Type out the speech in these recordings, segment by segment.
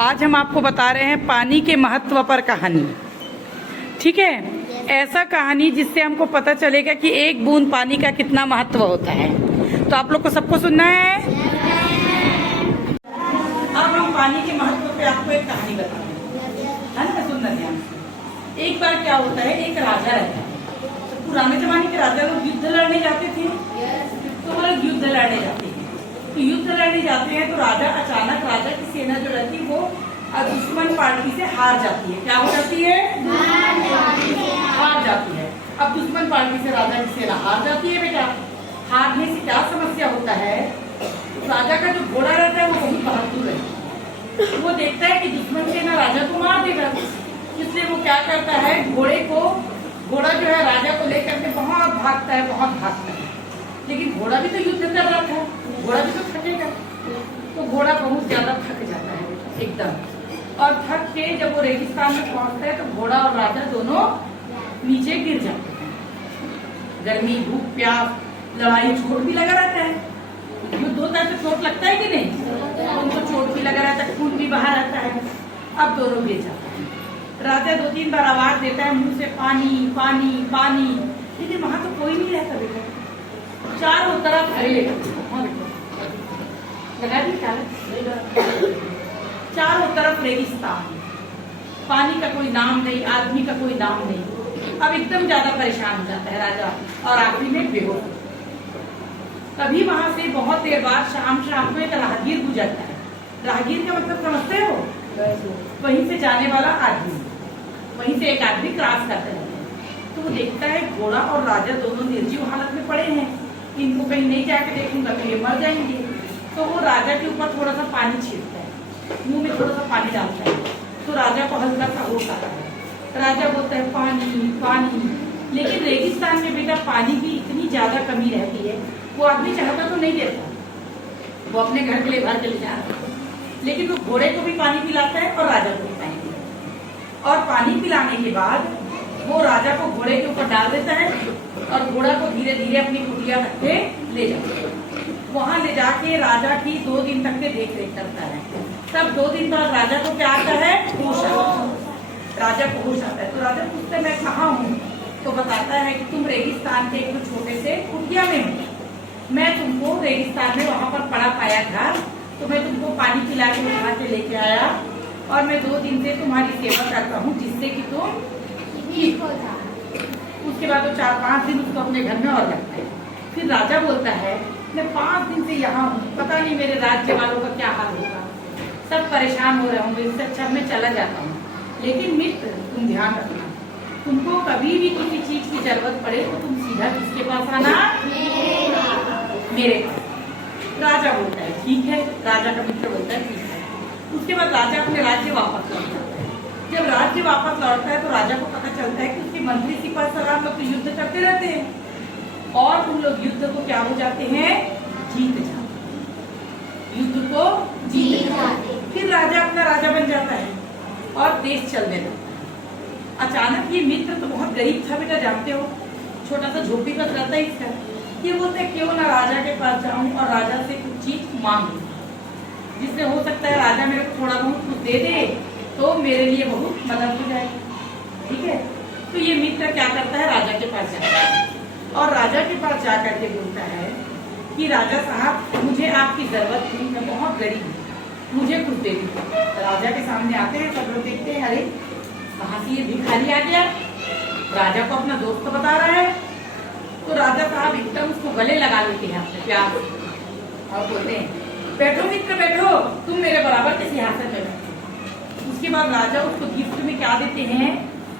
आज हम आपको बता रहे हैं पानी के महत्व पर कहानी। ठीक है, ऐसा कहानी जिससे हमको पता चलेगा कि एक बूंद पानी का कितना महत्व होता है। तो आप लोग को सबको सुनना है। अब हम पानी के महत्व पे आपको एक कहानी बताएंगे, है ना? सुनना ध्यान से। एक बार क्या होता है, एक राजा रहता है। तो पुराने जमाने के राजा लोग युद्ध लड़ने जाते थे, तो वो लोग युद्ध लड़ने जाते हैं। तो युद्ध लड़ने जाते हैं तो राजा अचानक, राजा की सेना जो रहती है वो दुश्मन पार्टी से हार जाती है। क्या हो जाती है? हार जाती है। अब दुश्मन पार्टी से राजा की सेना हार जाती है। बेटा, हारने से क्या समस्या होता है? राजा का जो घोड़ा रहता है वो बहुत बहादुर है। वो देखता है कि दुश्मन सेना राजा को मार देगा, इसलिए वो क्या करता है, घोड़ा जो है राजा को लेकर के बहुत भागता है। लेकिन घोड़ा भी तो युद्ध कर रहा था, घोड़ा भी तो थकेगा। तो घोड़ा बहुत ज्यादा थक जाता है एकदम, और थक के जब वो रेगिस्तान में पहुंचता है तो घोड़ा और राजा दोनों नीचे गिर जाते हैं। गर्मी, भूख, प्यास, लड़ाई, चोट भी लगा रहता है। युद्ध होता है तो चोट लगता है कि नहीं? उनको चोट भी लगा रहता है, खून भी बहा रहता है। अब दोनों गिर जाते हैं। राजा 2-3 बार आवाज देता है मुंह से, पानी पानी पानी, लेकिन वहां तो कोई नहीं रहता। बेटा, चारों तरफ चारों तरफ रेगिस्तान, पानी का कोई नाम नहीं, आदमी का कोई नाम नहीं। अब एकदम ज्यादा परेशान हो जाता है राजा, और आखिरी में बेहोश। तभी वहां से बहुत देर बाद शाम को एक राहगीर गुजरता है। राहगीर का मतलब समझते हो? वहीं से जाने वाला आदमी, वहीं से एक आदमी क्रॉस करते रहते हैं। तो वो देखता है घोड़ा और राजा दोनों निर्जीव हालत में पड़े हैं, इनको कहीं नहीं जाके देखूंगा तो ये मर जाएंगे। तो वो राजा के ऊपर थोड़ा सा पानी छींटता है, मुंह में थोड़ा सा पानी डालता है, तो राजा को हल्का सा होश आता है। राजा बोलता है पानी पानी। लेकिन रेगिस्तान में बेटा पानी की इतनी ज्यादा कमी रहती है, वो आदमी चाहता तो नहीं देता, वो अपने घर के लिए भर के ले जा रहा है। लेकिन वो घोड़े को भी पानी पिलाता है और राजा को भी पानी पिलाता है। और पानी पिलाने के बाद वो राजा को घोड़े के ऊपर डाल देता है और घोड़ा को धीरे धीरे अपनी कुटिया तक के ले जाता है। वहां ले जाके राजा की 2 दिन तक के देख रेख करता है। तब 2 दिन बाद राजा को क्या आता है? होश आता है। राजा को होश आता है तो राजा पूछते मैं कहाँ हूँ? तो बताता है कि तुम रेगिस्तान के एक छोटे से कुटिया में हो। मैं तुमको रेगिस्तान में वहां पर पड़ा पाया था, तो मैं तुमको पानी पिला के उठा के लेके आया, और मैं 2 दिन से तुम्हारी सेवा करता हूँ जिससे कि तुम ठीक हो जाए। उसके बाद वो 4-5 दिन उसको अपने घर में और रखता है। फिर राजा बोलता है मैं 5 दिन से यहाँ हूँ, पता नहीं मेरे राज्य वालों का क्या हाल होगा, सब परेशान हो रहे होंगे, इससे अच्छा मैं चला जाता हूँ। लेकिन मित्र, तुम ध्यान रखना, तुमको कभी भी किसी चीज की जरूरत पड़े तो तुम सीधा किसके पास आना? मेरे पास। राजा बोलता है ठीक है, राजा का मित्र बोलता है ठीक है। उसके बाद राजा अपने राज्य वापस लौटता है। जब राज्य वापस लौटता है तो राजा को पता चलता है कि उसके मंत्री सिपाही सलार लोग तो युद्ध करते रहते हैं, और उन लोग युद्ध को क्या हो जाते हैं? जीत जाते हैं। युद्ध को जीत जाते। फिर राजा अपना राजा बन जाता है और देश चलने लगता है। अचानक ये मित्र तो बहुत गरीब था बेटा, जानते हो, छोटा सा झोपड़ी पर रहता है इसका। ये बोलते है क्यों ना राजा के पास जाऊं और राजा से कुछ चीज मांगू, जिससे हो सकता है राजा मेरे को थोड़ा बहुत कुछ दे दे तो मेरे लिए बहुत मदद हो जाएगी। ठीक है, तो ये मित्र क्या करता है? राजा के पास जाता है, और राजा के पास जाकर के बोलता है कि राजा साहब मुझे आपकी जरूरत थी, मैं बहुत गरीब हूँ, मुझे कुछ दे दीजिए। राजा के सामने आते हैं, सब लोग देखते हैं अरे कहाँ से ये भिखारी आ गया, राजा को अपना दोस्त बता रहा है। तो राजा साहब एकदम उसको गले लगा लेते हैं अपने प्यार और बोलते हैं बैठो मित्र बैठो, तुम मेरे बराबर के सिंहासन में बैठो। उसके बाद राजा उसको गिफ्ट में क्या देते हैं?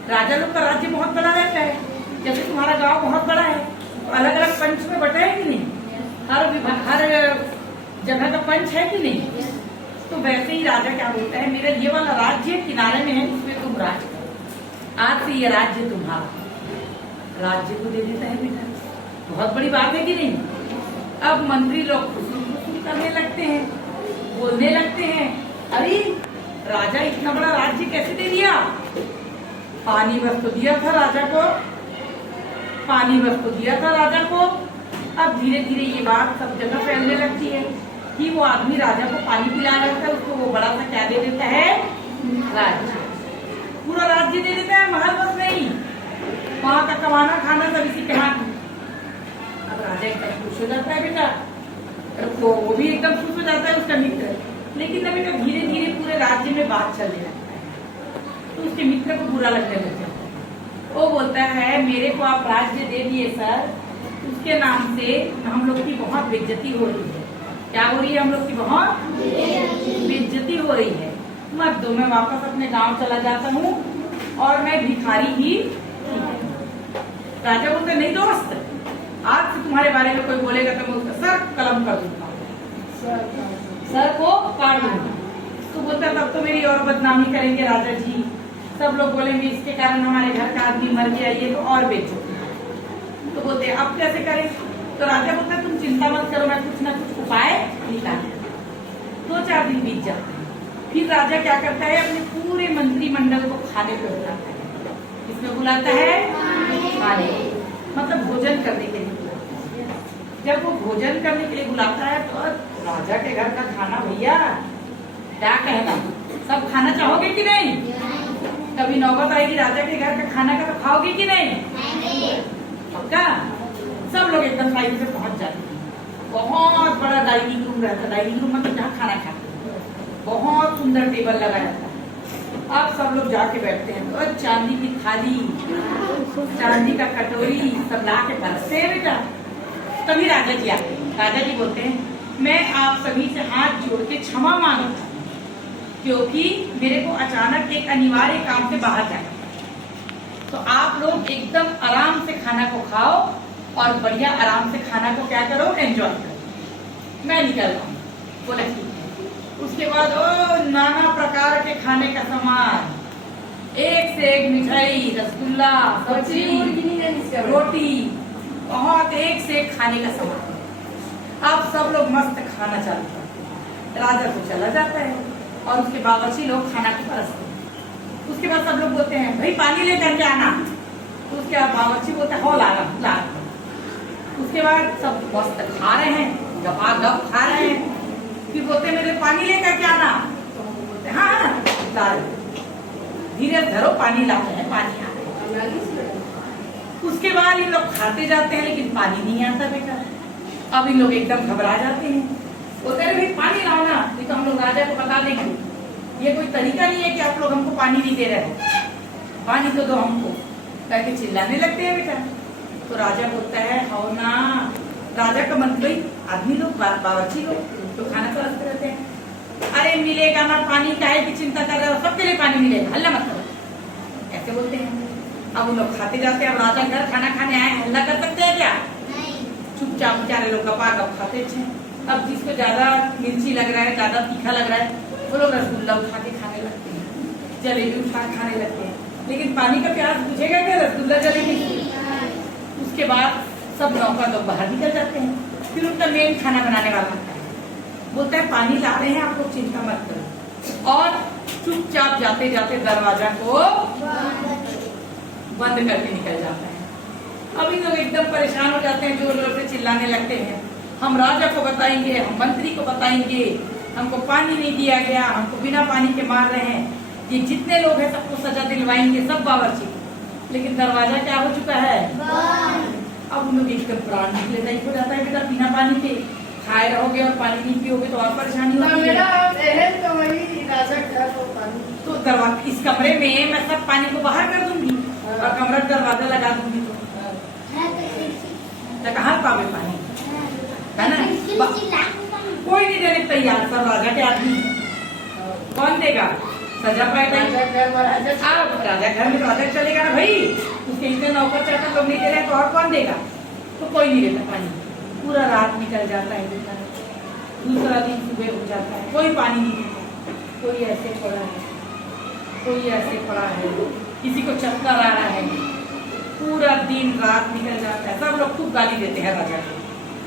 राजा लोग का राज्य बहुत बड़ा रहता है, जैसे तुम्हारा गांव बहुत बड़ा है तो अलग अलग पंच में बटा है कि नहीं? हर जगह का पंच है कि नहीं? तो वैसे ही राजा क्या बोलता है मेरा ये वाला राज्य किनारे में है, इसमें तुम राज करो, आज से ये राज्य तुम्हारा। राज्य को दे देता है बेटा, बहुत बड़ी बात है कि नहीं? अब मंत्री लोग खुशी करने लगते हैं, बोलने लगते हैं अरे राजा इतना बड़ा राज्य कैसे दे दिया? पानी बस तो दिया था राजा को, पानी बस तो दिया था राजा को। अब धीरे धीरे ये बात सब जगह फैलने लगती है कि वो आदमी राजा को पानी पिला रहा था, उसको वो बड़ा सा क्या दे देता है? राज्य, पूरा राज्य दे देता है, महल बस नहीं, वहां का कमाना खाना सब इसी के हाथ में। अब राजा एकदम खुश हो जाता है बेटा, वो भी एकदम खुश हो जाता है उसका मित्र। लेकिन ना बेटा धीरे धीरे पूरे राज्य में बात चलने लगता है, तो उसके मित्र को बुरा लगने लग जाता है। वो बोलता है मेरे को आप राज्य दे दिए सर, उसके नाम से हम लोग की बहुत बेइज्जती हो रही है। क्या हो रही है? हम लोग की बहुत बेइज्जती हो रही है। मत दो, मैं वापस अपने गांव चला जाता हूँ और मैं भिखारी ही। राजा बोलते नहीं दोस्त, आज से तुम्हारे बारे में कोई बोलेगा तो मैं उसका सर कलम कर दूंगा, सर को काट दूंगा। तो बोलता तब तो मेरी और बदनामी करेंगे राजा जी, सब लोग बोलेंगे इसके कारण हमारे घर का आदमी मर गया, ये तो और बेइज्जती। तो बोलते अब कैसे करें? तो राजा बोलता है तुम चिंता मत करो, मैं कुछ ना कुछ उपाय निकाल। 2-4 दिन बीत जाते हैं। फिर राजा क्या करता है, अपने पूरे मंत्रिमंडल को खाने पे बुलाता है। किसमें बुलाता है? खाने, मतलब भोजन करने के लिए बुलाता है। जब वो भोजन करने के लिए बुलाता है तो राजा के घर का खाना भैया क्या कहना, सब खाना चाहोगे कि नहीं? कभी नौबत आएगी राजा के घर का खाना का तो खाओगे कि नहीं? पक्का? सब लोग एकदम टाइम से पहुंच जाते हैं। बहुत बड़ा डाइनिंग रूम रहता है, डाइनिंग रूम मतलब जहाँ खाना खाते हैं, बहुत सुंदर टेबल लगा रहता है। अब सब लोग जाके बैठते हैं तो चांदी की थाली, चांदी का कटोरी सब ला के बरसते हैं बेटा। तभी राजा जी आते हैं। राजा जी बोलते हैं मैं आप सभी से हाथ जोड़ के क्षमा मांगता हूँ, क्योंकि मेरे को अचानक एक अनिवार्य काम से बाहर जाना, तो आप लोग एकदम आराम से खाना को खाओ और बढ़िया आराम से खाना को क्या करो, एंजॉय करो, मैं निकल रहा हूँ। बोला ठीक है। उसके बाद नाना प्रकार के खाने का सामान, एक से एक मिठाई, रसगुल्ला, सब्जी, रोटी, बहुत एक से एक खाने का सामान। अब सब लोग मस्त खाना चालू करते हैं। राजा तो चला जाता है और उसके बावर्ची लोग खाना को परसते हैं। उसके बाद सब लोग बोलते हैं भाई पानी लेकर के आना, तो उसके बाद बावर्ची बोलता है हो ला रहा। उसके बाद सब मस्त खा रहे हैं, गपागप खा रहे हैं। फिर बोलते मेरे पानी लेकर के आना, तो वो बोलते हाँ ला रहे। धीरे धरो पानी लाते हैं, पानी आ रहा। उसके बाद ये लोग खाते जाते हैं लेकिन पानी नहीं आता बेटा। अब इन लोग एकदम घबरा जाते हैं, बोलते हैं भाई पानी लाओ ना, नहीं तो हम लोग राजा को बता देंगे। ये कोई तरीका नहीं है कि आप लोग हमको पानी नहीं दे रहे हो, पानी तो दो हमको, कह के चिल्लाने लगते हैं बेटा। तो राजा बोलता है हो ना। राजा का मन भाई आदमी लोग बावर्ची लोग तो खाना परसते रहते हैं। अरे मिलेगा ना पानी, काहे की चिंता कर रहे हो, सबके लिए पानी मिलेगा, हल्ला मत करो, ऐसे बोलते हैं। अब वो लोग खाते जाते हैं। अब राजा घर खाना खाने आए, हल्ला कर सकते हैं क्या? चुपचाप बेचारे लोग गपागप खाते थे। अब जिसको ज्यादा मिर्ची लग रहा है, ज्यादा तीखा लग रहा है, वो लोग रसगुल्ला उठा के खाने लगते हैं, जलेबी उठा खाने लगते हैं। लेकिन पानी का प्यास बुझेगा क्या? रसगुल्ला जलेबी। उसके बाद सब नौकर लोग बाहर निकल जाते हैं। फिर उनका मेन खाना बनाने वाला आता है, बोलता है पानी ला रहे हैं, आप लोग चिंता मत करो, और चुपचाप जाते जाते दरवाजा को बंद करके निकल जाता है। अब इन लोग एकदम परेशान हो जाते हैं, जोर जोर से चिल्लाने लगते हैं हम राजा को बताएंगे, हम मंत्री को बताएंगे, हमको पानी नहीं दिया गया, हमको बिना पानी के मार रहे हैं, ये जितने लोग हैं सबको सजा दिलवाएंगे, सब बावर्ची। लेकिन दरवाजा क्या हो चुका है? अब उन लोग एकदम प्राण निकले नहीं हो जाता है बेटा। बिना पानी के खाए रहोगे और पानी नहीं पियोगे तो और परेशानी होगी। तो दरवाजा, इस कमरे में मैं सब पानी को बाहर कर दूंगी और कमरा दरवाजा लगा दूंगी, तो कहाँ पावे पानी, है ना? कोई नहीं देने तैयार, सब राजा के आदमी। कौन देगा? सजा पाएगा। अब राजा घर में राजा चलेगा ना भाई, उसके इतने नौकर चाकर लोग नहीं दे रहे तो और कौन देगा? तो कोई नहीं देता पानी। पूरा रात निकल जाता है बेटा, दूसरा दिन सुबह हो जाता है, कोई पानी नहीं देता। कोई ऐसे पड़ा है, कोई ऐसे पड़ा है, किसी को चक्कर आ रहा है। पूरा दिन रात निकल जाता है। सब लोग खूब गाली देते हैं राजा को,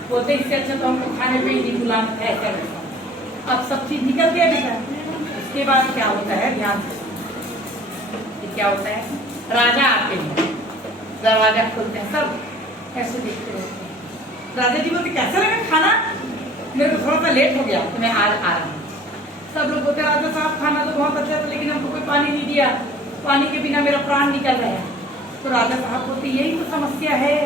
बोलते इससे अच्छा तो हमको खाने पे ही नहीं बुलाना है, ऐसा वैसा। अब सब चीज निकल गया बेटा। उसके बाद क्या होता है, ध्यान से क्या होता है, राजा आते हैं, दरवाजा खोलते हैं, सब ऐसे देखते रहते हैं। राजा जी बोलते कैसा लगा खाना? मेरे को थोड़ा सा लेट हो गया तो मैं आज आ रहा हूँ। सब लोग बोलते राजा साहब खाना तो बहुत अच्छा था, लेकिन हमको कोई पानी दिया, पानी के बिना मेरा प्राण निकल रहा है। तो राजा साहब बोलते यही तो समस्या है,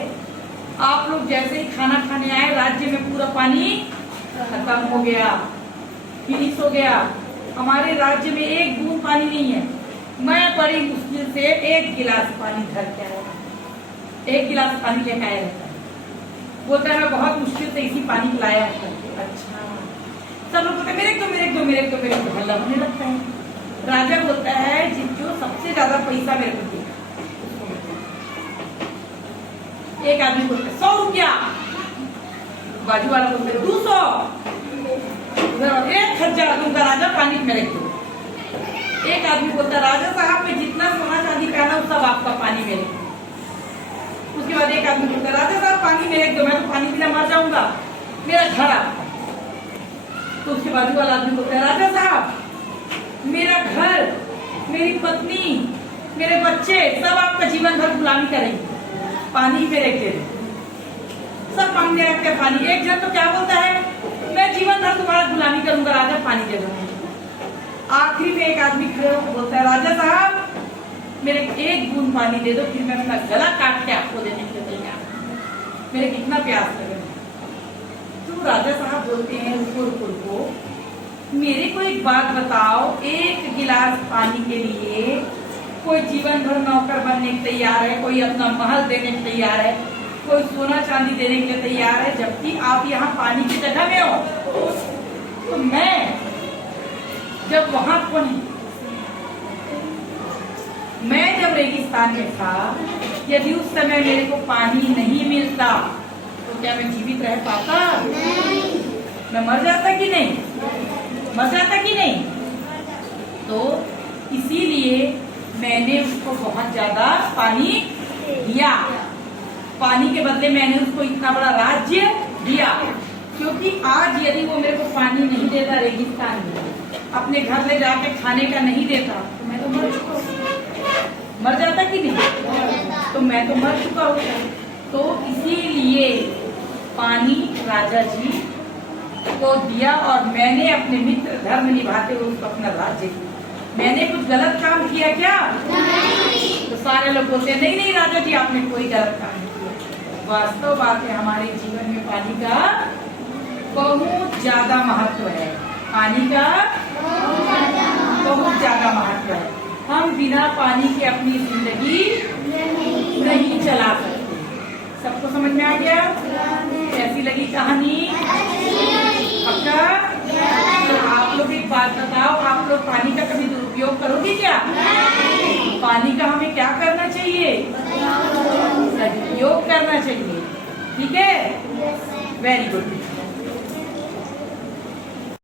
आप लोग जैसे ही खाना खाने आए राज्य में पूरा पानी खत्म हो गया, फिनिश हो गया। हमारे राज्य में एक बूंद पानी नहीं है। मैं बड़ी मुश्किल से 1 गिलास पानी भर के आया, 1 गिलास पानी लेकर आया रहता है। बोलता है मैं बहुत मुश्किल से इसी पानी को लाया है। अच्छा, सब लोग बोलते मेरे को हल्ला होने लगता है। राजा बोलता है जो सबसे ज्यादा पैसा मेरे को दिया। एक आदमी बोलता है 100 रुपया, बाजू वाला बोलता है 200, 1000 दूंगा राजा, पानी में रख दो। एक आदमी बोलता राजा साहब मैं जितना सोना चांदी पहना वो सब आपका, पानी में रख दो। उसके बाद एक आदमी बोलता राजा साहब पानी में रख दो, मैं तो पानी बिना मर जाऊंगा, मेरा घर आपका। तो उसके बाजू वाला आदमी बोलता है राजा साहब मेरा घर, मेरी पत्नी, मेरे बच्चे सब आपका जीवन भर गुलामी करेंगे, पानी में रख दे। सब मांगने रखते पानी। एक जन तो क्या बोलता है मैं जीवन भर तुम्हारा गुलामी करूंगा राजा, पानी दे दो। आखिरी में एक आदमी खड़े होकर बोलता है राजा साहब मेरे 1 बूंद पानी दे दो, फिर मैं अपना गला काट के आपको देने के लिए तैयार, मेरे कितना प्यास लगे। तो राजा साहब बोलते हैं रुको, मेरे को एक बात बताओ, 1 गिलास पानी के लिए कोई जीवन भर नौकर बनने के तैयार है, कोई अपना महल देने के तैयार है, कोई सोना चांदी देने के लिए तैयार है, जबकि आप यहाँ पानी की जगह में हो। तो मैं जब वहां पहुंची, मैं जब रेगिस्तान में था, यदि उस समय मेरे को पानी नहीं मिलता तो क्या मैं जीवित रह पाता? मैं मर जाता कि नहीं? मर जाता कि नहीं? तो इसीलिए मैंने उसको बहुत ज्यादा पानी दिया, पानी के बदले मैंने उसको इतना बड़ा राज्य दिया। क्योंकि आज यदि वो मेरे को पानी नहीं देता रेगिस्तान में, अपने घर ले जाके खाने का नहीं देता, तो मैं तो मर चुका हूँ। मर जाता कि नहीं? तो मैं तो मर चुका हूँ। तो इसीलिए पानी राजा जी को दिया और मैंने अपने मित्र धर्म निभाते हुए उसको अपना राज्य दिया। मैंने कुछ गलत काम किया क्या? नहीं। तो सारे लोग बोलते हैं नहीं राजा जी आपने कोई गलत काम नहीं किया। वास्तव बात है हमारे जीवन में पानी का बहुत ज्यादा महत्व है, पानी का बहुत ज्यादा महत्व है। हम बिना पानी के अपनी जिंदगी नहीं चला सकते। सबको समझ में आ गया? कैसी लगी कहानी? पक्का? तो आप लोग एक बात बताओ, आप लोग पानी का कभी दुरुपयोग करोगे क्या? पानी का हमें क्या करना चाहिए? सदुपयोग करना चाहिए। ठीक है, वेरी गुड।